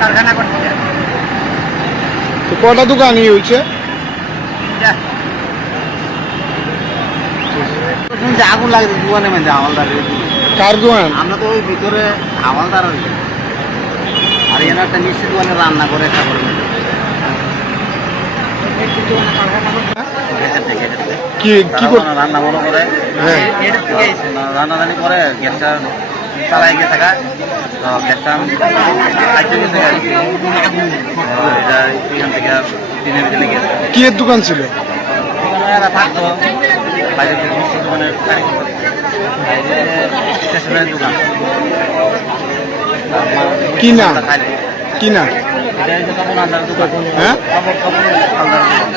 কারখানা করছে। তো কটা দোকানই হয়েছে? শুনছি আগুন লাগছে দোকানের মধ্যে, হাওলদারের। কার দোকান? আমরা তো ওই ভিতরে হাওলদার আর কি। আর এরা একটা মিষ্টি দোকানে রান্না করে একটা করে কি কি রান্না মনে করে হ্যাঁ। রান্না রান্নি করে গ্যাসটা চালাই গিয়ে থাকা গ্যাসটা খাইতে গেছে এটা এখান থেকে দিনের ভিতরে গেছে। কি এর দোকান ছিল? এরা থাকতো বাইরে থেকে মিষ্টি দোকানের কারি করতো, স্টেশনের দোকান। কি নাম? কি নাম? এটা হচ্ছে কাপড় আন্দার দোকান। হ্যাঁ কাপড় আন্দার দোকান।